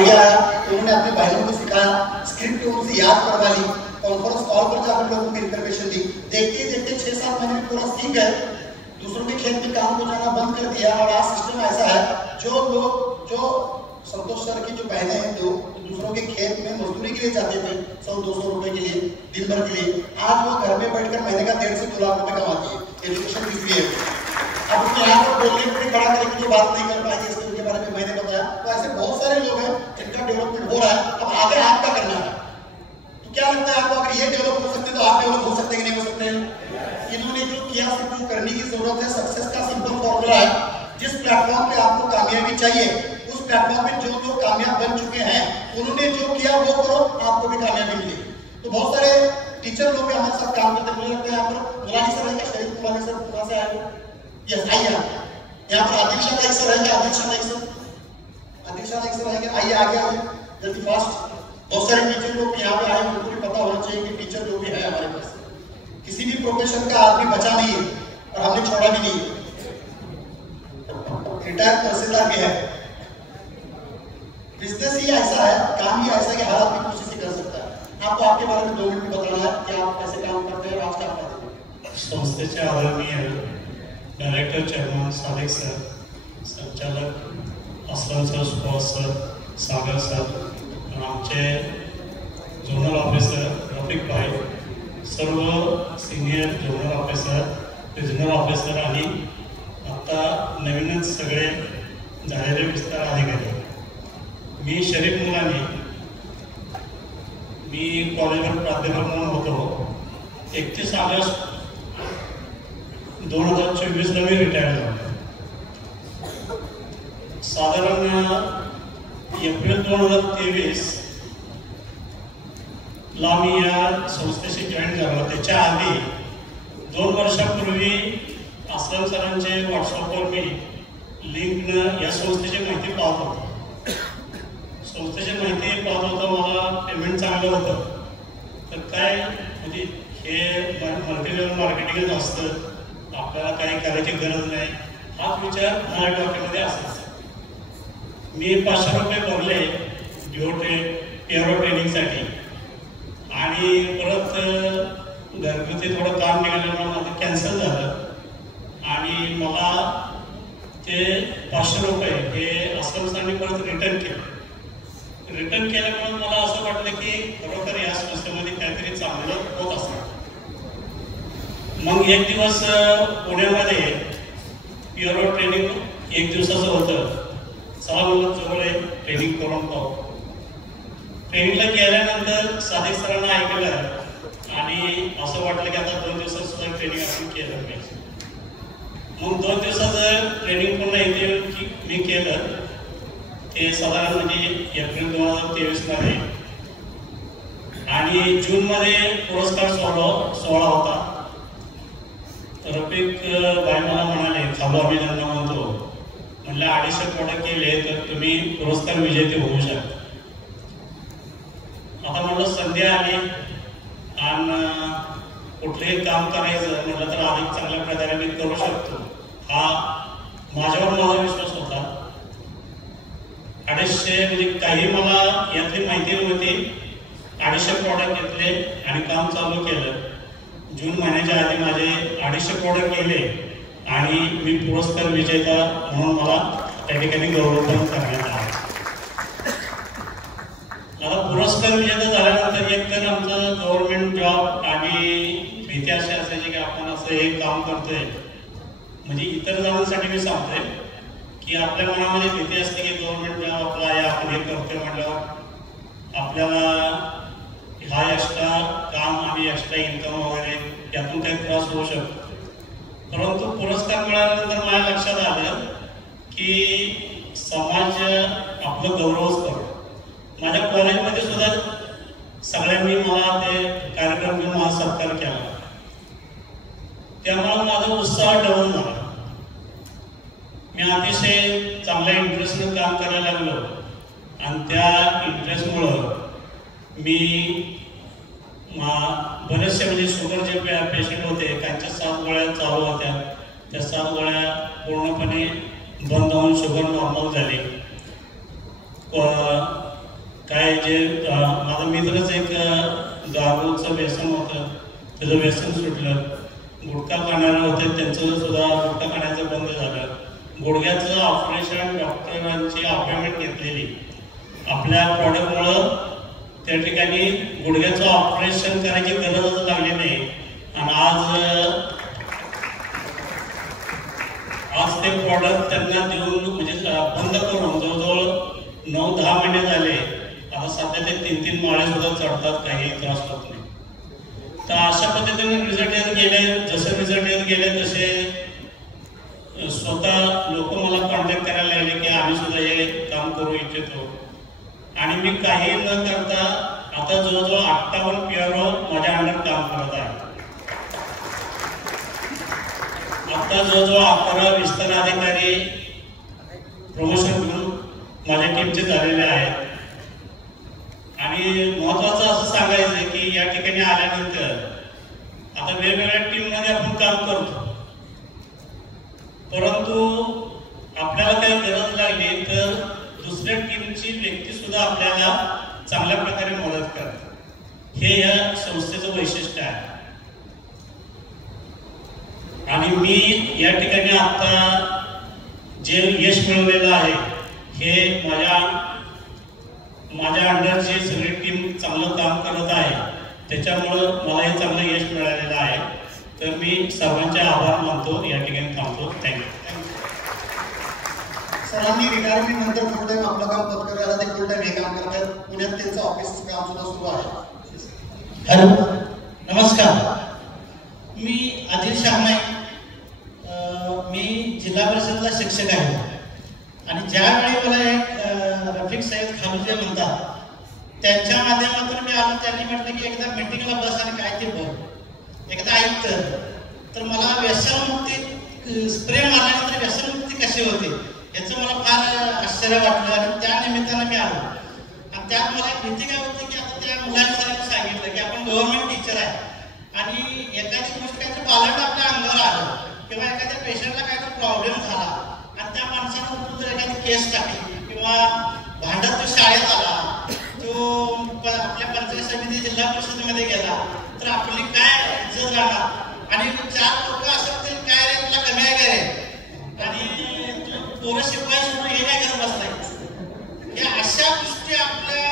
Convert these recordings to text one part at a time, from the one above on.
Idea आया तो उन्होंने अपने भाइयों को सिखाया, स्क्रिप्ट उनसे याद करवा ली, कॉन्फ्रेंस कॉल पर जाकर लोगों को इन्फॉर्मेशन दी। देखते देखते 6-7 महीने में पूरा सीख गए, दूसरों के खेत में काम को जाना बंद कर दिया। और आज सिस्टम ऐसा है, जो संतोष सर की जो बहनें हैं जो दूसरों के खेत में मजदूरी के लिए जाते थे 100-200 रुपए के लिए दिन भर के लिए, आज वो घर में बैठकर महीने का 1.5 से 2 लाख रुपए कमाती है एजुकेशन के लिए। अब उनके यहाँ पर बोलने पर खड़ा करके जो बात नहीं कर पाएंगे इसके बारे में मैंने बताया। तो ऐसे बहुत सारे लोग हैं जिनका डेवलपमेंट हो रहा है। अब आगे आपका करना है, तो क्या लगता है आपको, अगर ये डेवलप हो सकते तो आप डेवलप हो सकते हैं कि नहीं हो सकते? इन्होंने जो किया सिर्फ करने की जरूरत है। सक्सेस का सिंपल फॉर्मूला है, जिस प्लेटफॉर्म पे आपको कामयाबी चाहिए उस प्लेटफॉर्म पे जो लोग कामयाब बन चुके हैं उन्होंने जो किया वो करो, आपको भी कामयाबी मिलेगी। तो बहुत सारे टीचर लोग हमारे साथ काम करते हैं। मुझे लगता है यहाँ पर मुलानी सर है, शरीफ मुलानी सर पूरा से आए, यस आइए। यहाँ पर आदिल शाह नाइक सर है, आदिल शाह नाइक सर है, आइए आगे आइए जल्दी फास्ट। बहुत सारे टीचर लोग यहाँ पे आए, उनको भी पता होना चाहिए कि टीचर जो भी है हमारे पास किसी भी प्रोफेशन का आदमी बचा नहीं है और हमने छोड़ा भी नहीं है। रिटायर्ड तहसीलदार भी है। बिजनेस ही ऐसा है, काम ही ऐसा है कि हर आदमी कोशिश ही कर सकता है। आपको आपके बारे में 2 मिनट में बताना है कि आप कैसे काम करते हैं और आज क्या करते हैं। संस्थेचे आदरणीय डायरेक्टर चेअरमन सादिक सर, संचालक असलम सर, सुभाष सर, सागर सर, आमचे झोनल ऑफिसर रफिक भाई, सर्व senior zonal officer, regional officer आणि आता नवीनच सगळे झालेले विस्तार अधिकारी। मी शरीफ मुलानी, मी कॉलेजवर प्राध्यापक म्हणून होतो। 31 ऑगस्ट 2024 ला मी रिटायर झालो। साधारण एप्रिल 2023 ला मी या संस्थेशी जॉईन झालो। त्याच्या आधी 2 वर्षापूर्वी असलम सरांचे व्हॉट्सअपवर मी लिंकनं या संस्थेची माहिती पाहत होतो। संस्थेची माहिती पाहत होतो, मला पेमेंट चांगलं होतं। तर काय म्हणजे हे मल्टीलेवल मार्केटिंगच असतं, आपल्याला काही करायची गरज नाही, हाच विचार माझ्या डोक्यामध्ये असायचा। मी 500 रुपये भरले पेरो ट्रेनिंगसाठी आणि परत घरगुती थोडं काम निघाल्यामुळे माझं कॅन्सल झालं आणि मला ते 500 रुपये हे असलम सरांनी परत रिटर्न केल्यामुळे मला असं वाटलं की खरोखर या संस्थेमध्ये काहीतरी चांगलं होत असणार। मग एक दिवस पुण्यामध्ये पेरो ट्रेनिंग 1 दिवसाचं होतं। चला म्हणलं जवळ ट्रेनिंग करून पाहू। ट्रेनिंगला गेल्यानंतर सादिक सरांना ऐकलं आणि असं वाटलं की आता 2 दिवसात सुद्धा ट्रेनिंग आपण केलं पाहिजे। मग 2 दिवसाचं ट्रेनिंग पुन्हा इथे मी केलं। ते साधारण म्हणजे एप्रिल 2023 मध्ये आणि जून मध्ये पुरस्कार सोहळा होता। रफिक भाई मला म्हणाले, खालू अभिनंदन म्हणतो, म्हणलं 250 प्रोडक्ट केले तर तुम्ही पुरस्कार विजेते होऊ शकता। आता म्हणलं संधी आली आणि कुठलेही काम करायचं म्हटलं तर अधिक चांगल्या प्रकारे मी करू शकतो, हा माझ्यावर माझा विश्वास होता। 250 म्हणजे काही मला यातली माहिती नव्हती। 250 प्रोडक्ट घेतले आणि काम चालू केलं। जून महिन्याच्या आधी माझे 250 प्रोडक्ट गेले आणि मी पुरस्कार विजेता म्हणून मला त्या ठिकाणी गौरवधन करण्यात आलं। आता पुरस्कार विजेता झाल्यानंतर एक तर आमचं गव्हर्नमेंट जॉब आणि भीती अशी असायची की आपण असं हे काम करतोय, म्हणजे इतर जणांसाठी मी सांगतोय की आपल्या मनामध्ये भीती असते की गव्हर्नमेंट जॉब आपला आहे, आपण हे करतोय म्हटल्यावर आपल्याला हा एक्स्ट्रा काम आणि एक्स्ट्रा इन्कम वगैरे यातून काही त्रास होऊ शकतो। परंतु पुरस्कार मिळाल्यानंतर माझ्या लक्षात आलं की समाज आपलं गौरवच करतो। माझ्या कॉलेजमध्ये सुद्धा सगळ्यांनी मला ते कार्यक्रम घेऊन माझा सत्कार केला, त्यामुळे माझा उत्साह डबल झाला। मी अतिशय चांगल्या इंटरेस्टनं काम करायला लागलो आणि त्या इंटरेस्टमुळं मी बरेचसे म्हणजे शुगरचे पेशंट होते, त्यांच्या 7 गोळ्या चालू होत्या, त्या 7 गोळ्या पूर्णपणे बंद होऊन शुगर नॉर्मल झाली। काय जे माझा मित्रच एक दारूचं व्यसन होतं, त्याचं व्यसन सुटलं. गुटखा खाणारे होते, त्यांचं सुद्धा गुटखा खाण्याचं बंद झालं. गुडघ्याचं ऑपरेशन डॉक्टरांची अपॉइंटमेंट घेतलेली, आपल्या प्रॉडक्टमुळं त्या ठिकाणी गुडघ्याचं ऑपरेशन करायची गरजच लागली नाही. आणि आज ते प्रॉडक्ट त्यांना देऊन म्हणजे बंद करून जवळजवळ 9-10 महिने झाले. आता सध्या ते 3-3 माळे सुद्धा चढतात, काही त्रास होत नाही. तर अशा पद्धतीने रिझल्ट येत गेले. जसे रिझल्ट येत गेले तसे स्वतः लोक मला कॉन्टॅक्ट करायला लागले की आम्ही सुद्धा हे काम करू इच्छितो. आणि मी काही न करता आता जवळजवळ 58 PRO माझ्या अंडर काम करत आहे. आता जवळजवळ 11 विस्तार अधिकारी प्रमोशन घेऊन माझ्या टीमचे झालेले आहेत. आणि महत्वाचं असं सांगायचं की या ठिकाणी आल्यानंतर आता वेगवेगळ्या टीममध्ये आपण काम करतो, परंतु आपल्याला काही गरज लागली तर दुसऱ्या टीमची व्यक्ती सुद्धा आपल्याला चांगल्या प्रकारे मदत करते. हे या संस्थेचं वैशिष्ट्य आहे. आणि मी या ठिकाणी आता जे यश मिळवलेलं आहे हे माझ्या अंडरची सगळी टीम चांगलं काम करत आहे, त्याच्यामुळं मला हे चांगलं यश मिळालेलं आहे. तर मी सर्वांचे आभार मानतो, या ठिकाणी थांबतो. थँक्यू. सरांनी रिटायरमेंट नंतर फुल टाइम आपलं काम पत्करायला ते फुल टाइम हे काम करतात. पुण्यात त्यांचं ऑफिसचं काम सुद्धा सुरू आहे. हॅलो, नमस्कार. मी आदिल शाहनाई, मी जिल्हा परिषदला शिक्षक आहे. आणि ज्यावेळी मला एक रफिक साहेब खालुजे म्हणतात, त्यांच्या माध्यमातून मी आलो. त्यांनी म्हटलं की एकदा मीटिंगला बस आणि काय ते बघ, एकदा ऐकतं. तर मला व्यसनमुक्ती स्प्रे मारल्यानंतर व्यसनमुक्ती कशी होते याचं मला फार आश्चर्य वाटलं. आणि त्या निमित्तानं मी आलो. आणि त्यात मला भीती काय होती की आता त्या मुलांनी सांगितलं की आपण गव्हर्नमेंट टीचर आहे आणि एखादी गोष्ट काहीतरी पालट आपल्या अंगावर आलं किंवा एखाद्या पेशंटला काहीतरी प्रॉब्लेम झाला आणि त्या माणसानं उठून जर एखादी केस टाकली किंवा भांडत तो शाळेत आला, तो आपल्या पंचायत समिती जिल्हा परिषदेमध्ये गेला, तर आपली काय इज्जत राहणार. आणि 4 लोक असतात ते काय रे तुला कमी आहे काय रे, आणि पोरं शिकवायला सुद्धा हे काय करत बसलाय. या अशा गोष्टी आपल्या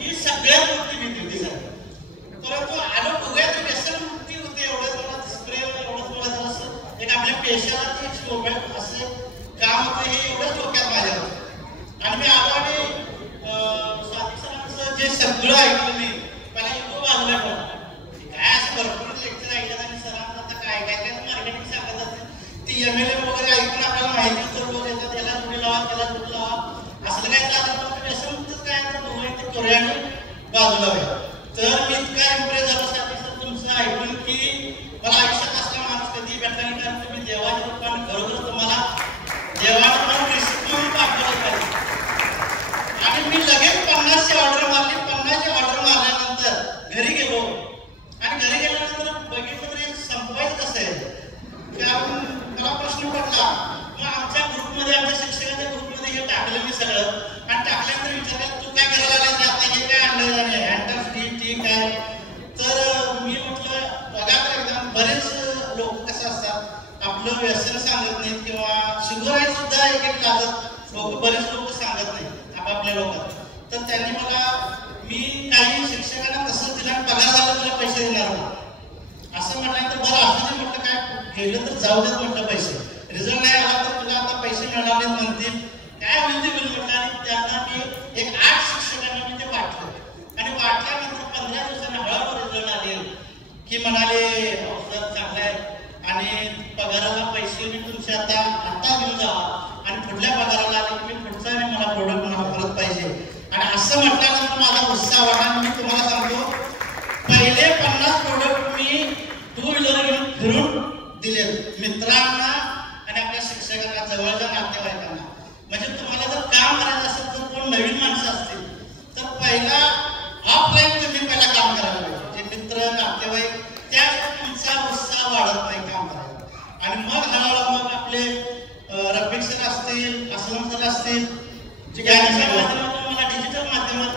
ही सगळ्यात मोठी भीती होती सर. परंतु आलो बघूया तर व्यसनमुक्ती होते. एवढं स्प्रे एवढं असं एक आपल्या पेशाला ते असं काम होतं, हे एवढंच डोक्यात माझ्या होतं. आणि मी आलो आणि स्वाती सरांचं जे सगळं ऐकलं मी पहिला इतकं बाजूला ठेवलं. काय असं भरपूर लेक्चर ऐकलं आणि सरांचं आता काय मार्केटिंग सांगत असते ती MLA वगैरे ऐकून आपल्याला माहिती तर रोज येतात, त्याला जोडी लावा त्याला जोडी लावा असलं काय चालतं. व्यसनमुक्तच काय तर बघूया ते करूया आणि बाजूला व्या. तर मी इतका इम्प्रेस झालो स्वाती सर तुमचं ऐकून की मला आयुष्यात असला माणूस कधी भेटला नाही. कारण तुम्ही देवाच्या रूपाने खरोखर तुम्हाला देवानं पण रिस्क म्हणून पाठवलं पाहिजे. आणि मी लगेच 50ची ऑर्डर मारली. 50ची ऑर्डर मारल्यानंतर घरी गेलो आणि घरी गेल्यानंतर बघितलं तरी संपवायचं कसं आहे. कारण मला प्रश्न पडला. मग आमच्या ग्रुपमध्ये आमच्या शिक्षकांच्या ग्रुपमध्ये हे टाकलं मी सगळं. आणि टाकल्यानंतर विचारलं तू काय करायला लागला, आता हे काय आणलं हँडल टी काय. तर मी म्हटलं बघा तर एकदा बरेच लोक कसं असतात आपलं व्यसन सांगत नाहीत किंवा शुगर आहे सुद्धा एक लागत लोक बरेच लोक सांगत नाहीत आपापल्या लोकांना. तर त्यांनी मी काही शिक्षकांना तसं दिलं आणि पगार झाला तुला पैसे देणार नाही असं म्हटल्यानंतर बरं असं ते म्हटलं काय गेलं तर जाऊ देत म्हटलं पैसे. रिझल्ट नाही आला तर तुला आता पैसे मिळणार नाहीत म्हणतील काय होईल ते म्हटलं. आणि त्यांना मी एक 8 शिक्षकांना मी ते वाटलं. आणि वाटल्यानंतर 15 दिवसांनी हळूहळू रिझल्ट आले की म्हणाले औषध चांगलं आहे आणि पगाराला पैसे मी तुमचे आता घेऊन जावा आणि पुढल्या पगाराला आले की मी पुढचा आणि मला प्रोडक्ट मला परत पाहिजे. आणि असं म्हटल्यानंतर माझा उत्साह वाढला. आणि मी तुम्हाला सांगतो पहिले 50 प्रोडक्ट मी 2 व्हीलर घेऊन फिरून दिले मित्रांना आणि आपल्या शिक्षकांना जवळच्या नातेवाईकांना. म्हणजे तुम्हाला जर काम करायचं असेल तर कोण नवीन माणसं असतील तर पहिला ऑफलाईन तुम्ही पहिला काम करायला पाहिजे. जे मित्र नातेवाईक त्यात तुमचा उत्साह वाढत नाही काम करायला. आणि मग हळूहळू मग आपले रफिक सर असतील, असलम सर असतील, ज्यांच्या माध्यमातून मला डिजिटल माध्यमातून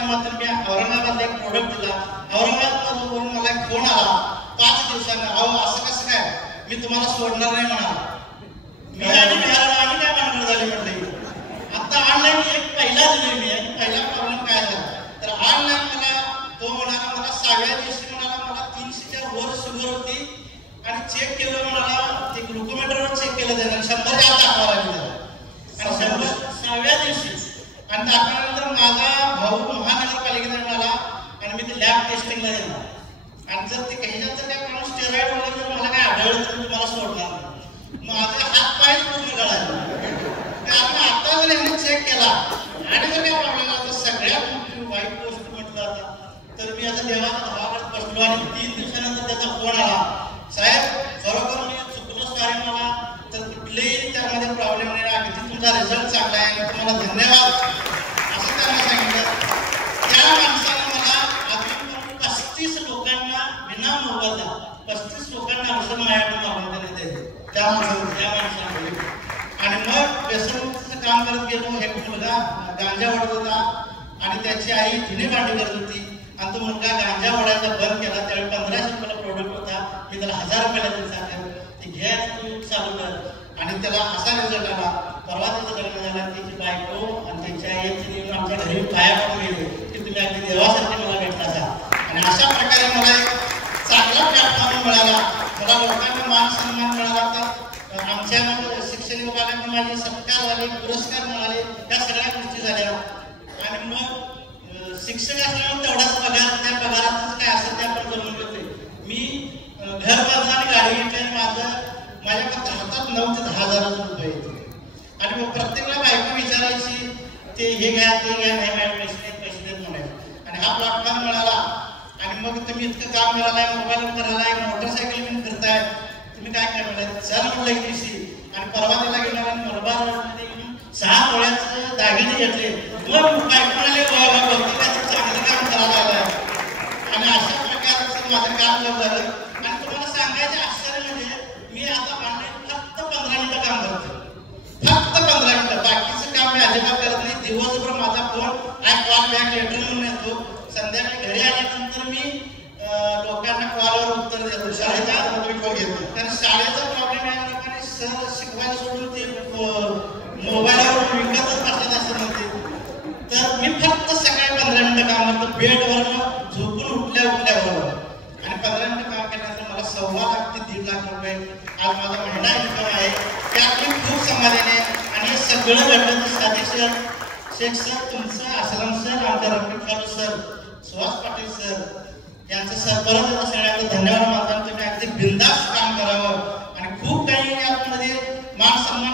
माध्यमातून मी औरंगाबादला एक प्रोडक्ट दिला. औरंगाबादवरून मला एक फोन आला 5 दिवसांनी, अहो असं कसं काय, मी तुम्हाला सोडणार नाही म्हणाला. मी आणि मिळाला काय भानगड झाली म्हटलं. आता ऑनलाईन एक पहिला दिले मी, आणि पहिला प्रॉब्लेम काय झाला तर ऑनलाईन मला तो म्हणाला, मला 6व्या दिवशी म्हणाला मला 300च्या वर शुगर होती आणि चेक केलं म्हणाला, ते ग्लुकोमीटरवर चेक केलं त्यानं 100 जास्त दाखवा लागला. आणि 6व्या दिवशी आणि दाखवल्यानंतर माझा भाऊ महानगरपालिकेत म्हणाला आणि मी ते लॅब टेस्टिंगला गेलो. आणि जर ते ह्याच्यात जर काय माणूस स्टेरॉइड वगैरे जर मला काय आढळलं तर तुम्हाला सोडणार नाही. माझे हात पायच पूर्ण गळाले. कारण आता जर यांनी चेक केला आणि जर काय प्रॉब्लेम आला तर सगळ्यात मोठी वाईट गोष्ट म्हटलं आता तर मी आता देवाचा धावाकडे बसलो आणि 3 दिवसानंतर त्याचा फोन आला, साहेब खरोखर मी चुकलो सॉरी मला, तर कुठलेही त्यामध्ये प्रॉब्लेम नाही, अगदी तुमचा रिझल्ट चांगला आहे आणि तुम्हाला धन्यवाद असं त्यांना सांगितलं. त्या माणसानं मला अजून 35 लोकांना विना मोबदला 35 लोकांना औषध माझ्याकडून मागवण्यात येते त्या माणसाने. आणि मग व्यसनमुक्तीचं काम करत गेलो. एक मुलगा गांजा ओढत होता आणि त्याची आई धुणी भांडी करत होती आणि तो मुलगा गांजा ओढायचा बंद केला. त्यावेळी 1500 रुपयाला प्रोडक्ट होता, मी त्याला 1000 रुपयाला दिलं सांगितलं ते घ्या तू चालू कर. आणि त्याला असा रिझल्ट आला. परवा त्याचं लग्न झालं, त्याची बायको आणि त्यांची आई येऊन आमच्या घरी पाया पडून गेले की तुम्ही अगदी देवासारखे मला भेटला असा. आणि अशा प्रकारे मला एक चांगला प्लॅटफॉर्म मिळाला, मला लोकांना मान सन्मान मिळाला. तर आमच्या शिक्षण विभागाने माझे सत्कार झाले, पुरस्कार मिळाले, या सगळ्या गोष्टी झाल्या. आणि मग शिक्षक असल्यामुळे तेवढाच पगार, त्या पगारातच काय असेल ते आपण करून घेतोय. मी घर बांधलं आणि गाडी घेतली आणि माझ्याकडे हातात 9 ते 10 हजार रुपये येते. आणि मग प्रत्येकाला बायको विचारायची ते हे घ्या ते घ्या, नाही माझ्या पैसे देत म्हणायचे. आणि हा प्लॅटफॉर्म मिळाला. आणि मग तुम्ही इतकं काम मिळालाय, मोबाईल करायलाय, मोटरसायकल घेऊन फिरताय, तुम्ही काय काय म्हणायचं चल म्हटलं एक दिवशी. आणि परवा त्याला गेलो आणि मलबार रोडमध्ये येऊन 6 तोळ्याचे दागिने घेतले. मग काय म्हणाले बहुतेकाचं चांगलं काम करायला आलंय. आणि अशा प्रकारचं माझं काम झालं. आणि तुम्हाला सांगायचं आश्चर्य म्हणजे मी आता ऑनलाईन फक्त 15 मिनिटं काम करतो, फक्त 15 मिनिटं. बाकीचं काम मी अजिबात करत नाही. दिवसभर माझा phone I call back later म्हणून येतो. संध्याकाळी घरी आल्यानंतर मी लोकांना कॉलवर उत्तर देतो, शाळेचा फोन घेतो. कारण शाळेचा प्रॉब्लेम आहे, लोकांनी सर शिकवायला सोडून ते मोबाईलवर विकतच बसतात असं म्हणते. तर मी फक्त सकाळी 15 मिनिटं काम करतो, बेडवर झोपून उठल्याबरोबर. आणि 15 मिनिटं काम केल्यानंतर मला 1.25 लाख ते 1.5 लाख रुपये आज माझा महिना इन्कम आहे. त्यात मी खूप समाधानी आहे. आणि हे सगळं घडलं सादिक सर, शेख सर, तुमचं, आसलम सर, आमच्या रफिक खालू सर, सुहास पाटील सर यांचं सरपरच सगळ्यांचं धन्यवाद मानतो. तुम्ही अगदी बिनधास्त काम करावं आणि खूप काही यामध्ये मान सन्मान